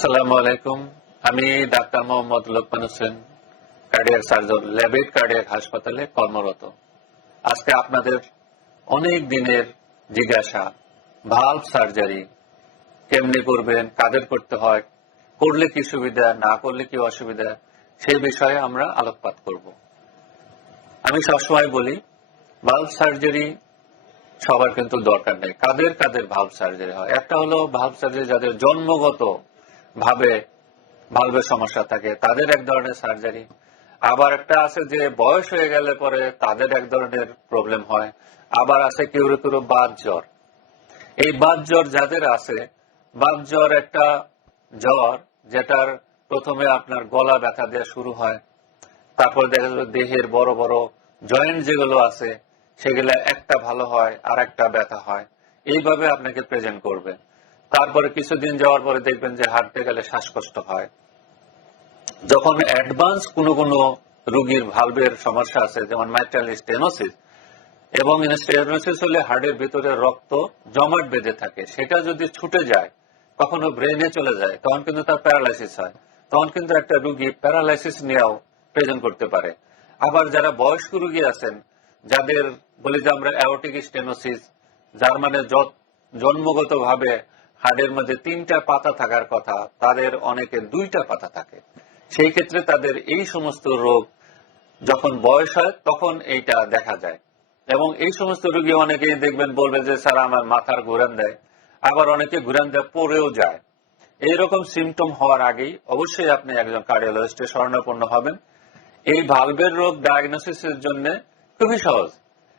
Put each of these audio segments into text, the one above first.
আসসালামু আলাইকুম। আমি doctor Mohammad Lokman Hossain cardiac surgeon Labaid cardiac হাসপাতালে কর্মরত। আজকে আপনাদের অনেক দিনের জিজ্ঞাসা ভাল্ব সার্জারি কেমনে করবেন, কাদের করতে হয়, করলে কি সুবিধা, না করলে কি অসুবিধা, সেই বিষয়ে আমরা আলোকপাত করব। আমি সবসময় বলি ভাল্ব সার্জারি সবার কিন্তু দরকার নেই। কাদের কাদের ভাল্ব সার্জারি হয়? একটা হলো ভাল্ব সার্জারি যাদের জন্মগত ভাবে ভালভের সমস্যা থাকে, তাদের এক ধরনের সার্জারি আবার একটা আছে যে, বয়স হয়ে গেলে পরে তাদের এক ধরনের প্রবলেম হয়। আবার আছে কেউ কেউ বাদ জ্বর। এই বাদ জ্বর যাদের আছে বাদ জ্বর একটা জ্বর যেটার প্রথমে আপনার গলা ব্যথা দেওয়া শুরু হয়। তারপর দেখা যাবে দেহের বড় বড় জয়েন্ট যেগুলো আছে, সেগুলো একটা ভালো হয় আর একটা ব্যথা হয়। এইভাবে আপনাকে প্রেজেন্ট করবে। তারপরে কিছুদিন যাওয়ার পরে দেখবেন যে হাঁটতে গেলে শ্বাসকষ্ট হয়। যখন অ্যাডভান্স কোনো কোনো রোগীর ভালভের সমস্যা আছে, যেমন মাইট্রাল স্টেনোসিস এবং স্টেনোসিস হলে হার্টের ভিতরে রক্ত জমাট বেঁধে থাকে, সেটা যদি ছুটে যায়, কখনো ব্রেনে চলে যায়, তখন কিন্তু তার প্যারালাইসিস হয়। তখন কিন্তু একটা রুগী প্যারালাইসিস নিয়েও প্রেজেন্ট করতে পারে। আবার যারা বয়স্ক রুগী আছেন, যাদের বলি যে আমরা অ্যাওটিক স্টেনোসিস যার মানে জন্মগত ভাবে হাড়ের মধ্যে তিনটা পাতা থাকার কথা, তাদের অনেকে দুইটা পাতা থাকে। সেই ক্ষেত্রে তাদের এই সমস্ত রোগ যখন বয়স হয়, তখন এইটা দেখা যায়। এবং এই সমস্ত রোগী অনেকেই দেখবেন বলবে যে, স্যার, আমার মাথার ঘুরান দেয়। আবার অনেকে ঘুরান দেয় পরেও যায়। এইরকম সিমটম হওয়ার আগেই অবশ্যই আপনি একজন কার্ডিওলজিস্টের স্বর্ণাপন্ন হবেন। এই ভালভের রোগ ডায়াগনোসিসের জন্য খুবই সহজ।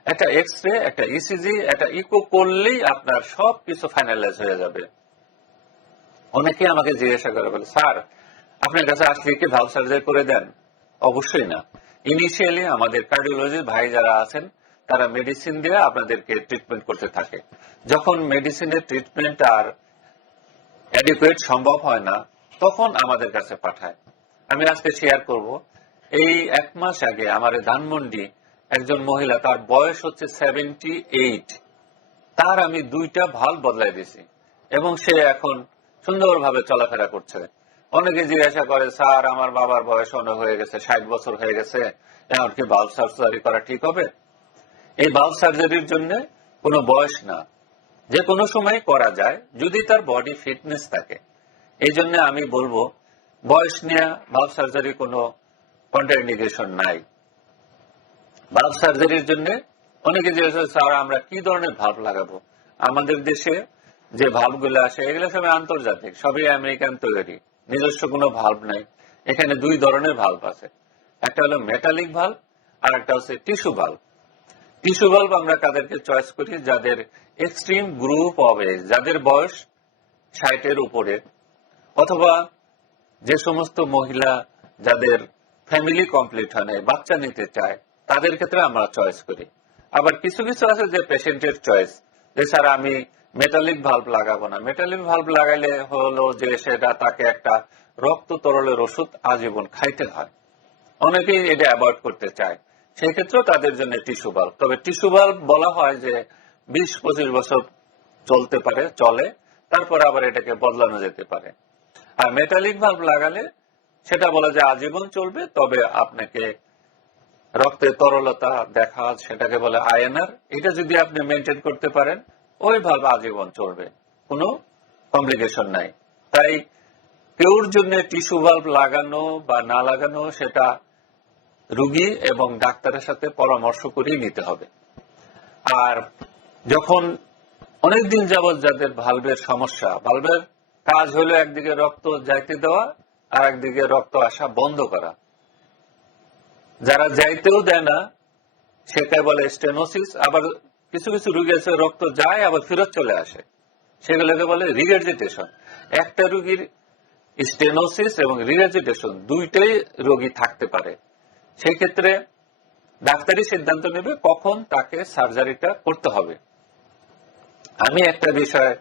একটা এক্স রে একটা ইসিজি একটা ইকো করলেই আপনার সব কিছু ফাইনালাইজ হয়ে যাবে। অনেকে আমাকে জিজ্ঞাসা করে, বলে, স্যার, আপনার কাছে আসলে কি ভালভ সার্জারি করে দেন? অবশ্যই না। ইনিশিয়ালি আমাদের কার্ডিওলজি ভাই যারা আছেন, তারা মেডিসিন দিয়ে আপনাদেরকে ট্রিটমেন্ট করতে থাকে। যখন মেডিসিনের ট্রিটমেন্ট আর অ্যাডিকুয়েট সম্ভব হয় না, তখন আমাদের কাছে পাঠায়। আমি আজকে শেয়ার করব, এই এক মাস আগে আমার ধানমন্ডি একজন মহিলা, তার বয়স হচ্ছে সেভেন্টি এইট তার আমি দুইটা ভালো বদলাই দিছি এবং সে এখন সুন্দরভাবে চলাফেরা করছে। অনেকে জিজ্ঞাসা করে, স্যার, আমার বাবার বয়স অনেক হয়ে গেছে, ষাট বছর হয়ে গেছে এখন কি বাল্ব সার্জারি করা ঠিক হবে? এই বাল্ব সার্জারির জন্য কোনো বয়স না। যে কোনো সময় করা যায়, যদি তার বডি ফিটনেস থাকে। এই জন্য আমি বলব, বয়স নিয়ে বাল্ব সার্জারি কোনো কন্ট্রাইন্ডিকেশন নাই। ভাল্ব সার্জারির জন্য অনেকে জিজ্ঞাসা স্যার, আমরা কি ধরনের ভাল্ব লাগাবো? আমাদের দেশে যে ভাল্বগুলো আসে এগুলো সবই আন্তর্জাতিক, সবই আমেরিকান তৈরি, নিজস্ব কোনো ভাল্ব নাই। এখানে দুই ধরনের ভাল্ব আছে। একটা হলো মেটালিক ভাল্ব আর একটা হচ্ছে টিস্যু ভাল্ব টিস্যু ভাল্ব আমরা কাদেরকে চয়েস করি? যাদের এক্সট্রিম গ্রুপ এজ যাদের বয়স ষাটের উপরে। অথবা যে সমস্ত মহিলা যাদের ফ্যামিলি কমপ্লিট হয় বাচ্চা নিতে চায় তাদের ক্ষেত্রে আমরা চয়েস করি। আবার কিছু কিছু আছে যে পেশেন্টের চয়েস যে, স্যার, আমি মেটালিক ভাল্ব লাগাবো না। মেটালিক ভাল্ব লাগাইলে হলো যে, সেটা তাকে একটা রক্ত তরলের ওষুধ আজীবন খাইতে হয়। অনেকেই এটা অ্যাভয়েড করতে চায়। সেই ক্ষেত্রেও তাদের জন্য টিস্যু ভাল্ব তবে টিস্যু ভাল্ব বলা হয় যে, বিশ পঁচিশ বছর চলতে পারে, চলে। তারপর আবার এটাকে বদলানো যেতে পারে। আর মেটালিক ভাল্ব লাগালে সেটা বলা যায় আজীবন চলবে, তবে আপনাকে রক্তের তরলতা দেখা সেটাকে বলে আয়নার এটা যদি আপনি মেনটেন করতে পারেন, ওই ভাবে আজীবন চলবে। কোনো কমপ্লিকেশন নাই। তাই কেউর জন্য টিস্যু ভাল্ব লাগানো বা না লাগানো, সেটা রুগী এবং ডাক্তারের সাথে পরামর্শ করেই নিতে হবে। আর যখন অনেকদিন যাবৎ যাদের ভালভের সমস্যা ভালভের কাজ হলো একদিকে রক্ত যাইতে দেওয়া আর একদিকে রক্ত আসা বন্ধ করা। যারা যাইতেও দেয় না সেটা বলে স্টেনোসিস আবার কিছু কিছু রুগী আছে, রক্ত যায়, আবার ফেরত চলে আসে। সেগুলোকে বলে রিগার্জিটেশন একটা রুগীর স্টেনোসিস এবং রিগার্জিটেশন দুইটাই রোগী থাকতে পারে। সেই ক্ষেত্রে ডাক্তারি সিদ্ধান্ত নেবে কখন তাকে সার্জারিটা করতে হবে। আমি একটা বিষয়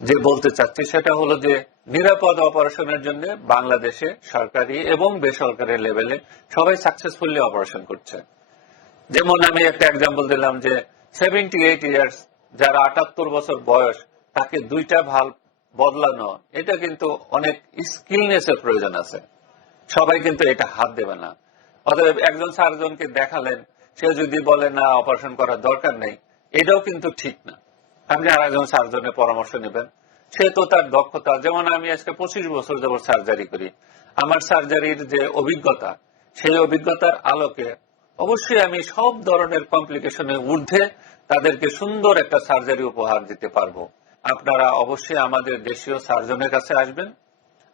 যে বলতে চাচ্ছি, সেটা হলো যে নিরাপদ অপারেশনের জন্য বাংলাদেশে সরকারি এবং বেসরকারি লেভেলে সবাই সাকসেসফুলি অপারেশন করছে। যেমন আমি একটা এক্সাম্পল দিলাম যে সেভেন্টি এইট ইয়ার্স যারা আটাত্তর বছর বয়স, তাকে দুইটা ভালো বদলানো, এটা কিন্তু অনেক স্কিলনেস এর প্রয়োজন আছে। সবাই কিন্তু এটা হাত দেবে না। অতএব একজন সার্জনকে দেখালেন, সে যদি বলে, না অপারেশন করার দরকার নেই, এটাও কিন্তু ঠিক না। আপনি আর একজন সার্জনের পরামর্শ নেবেন। সে তো তার দক্ষতা। যেমন আমি আজকে পঁচিশ বছর যাবত সার্জারি করি। আমার সার্জারির যে অভিজ্ঞতা, সেই অভিজ্ঞতার আলোকে অবশ্যই আমি সব ধরনের কমপ্লিকেশনের ঊর্ধ্বে তাদেরকে সুন্দর একটা সার্জারি উপহার দিতে পারব। আপনারা অবশ্যই আমাদের দেশীয় সার্জনের কাছে আসবেন।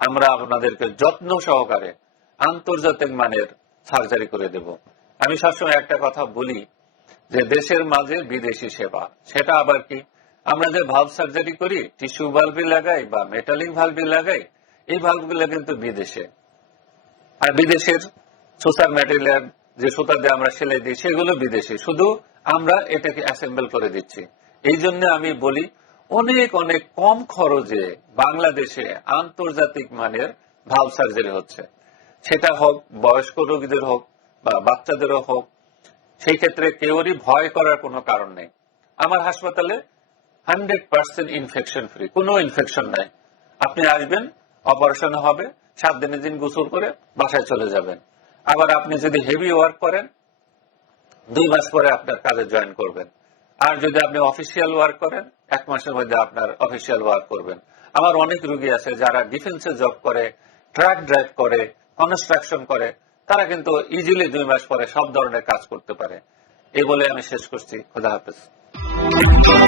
আমরা আপনাদেরকে যত্ন সহকারে আন্তর্জাতিক মানের সার্জারি করে দেব। আমি সবসময় একটা কথা বলি যে দেশের মাঝে বিদেশি সেবা, সেটা আবার কি? আমরা যে ভালভ সার্জারি করি টিস্যু ভালভি লাগাই বা মেটালিক ভালভি লাগাই, এই ভালভগুলো কিন্তু বিদেশে। আর বিদেশের সুতার ম্যাটেরিয়াল যে সুতা দিয়ে আমরা সেলাই দিই, সেগুলো বিদেশি। শুধু আমরা এটাকে অ্যাসেম্বল করে দিচ্ছি। এই জন্য আমি বলি, অনেক অনেক কম খরচে বাংলাদেশে আন্তর্জাতিক মানের ভালভ সার্জারি হচ্ছে। সেটা হোক, বয়স্ক রোগীদের হোক বা বাচ্চাদেরও হোক, সেই ক্ষেত্রে কেউরই ভয় করার কোনো কারণ নেই। আমার হাসপাতালে হান্ড্রেড পার্সেন্ট ইনফেকশন ফ্রি কোনো ইনফেকশন নাই। আপনি আসবেন অপারেশন হবে, সাত দিনের দিন গোসল করে বাসায় চলে যাবেন। আবার আপনি যদি হেভি ওয়ার্ক করেন, দুই মাস পরে আপনার কাজে জয়েন করবেন। আর যদি আপনি অফিসিয়াল ওয়ার্ক করেন, এক মাসের মধ্যে আপনার অফিসিয়াল ওয়ার্ক করবেন। আমার অনেক রুগী আছে যারা ডিফেন্সে জব করে ট্রাক ড্রাইভ করে কনস্ট্রাকশন করে, তারা কিন্তু ইজিলি দুই মাস পরে সব ধরনের কাজ করতে পারে। এই বলে আমি শেষ করছি। খোদা হাফেজ। Thank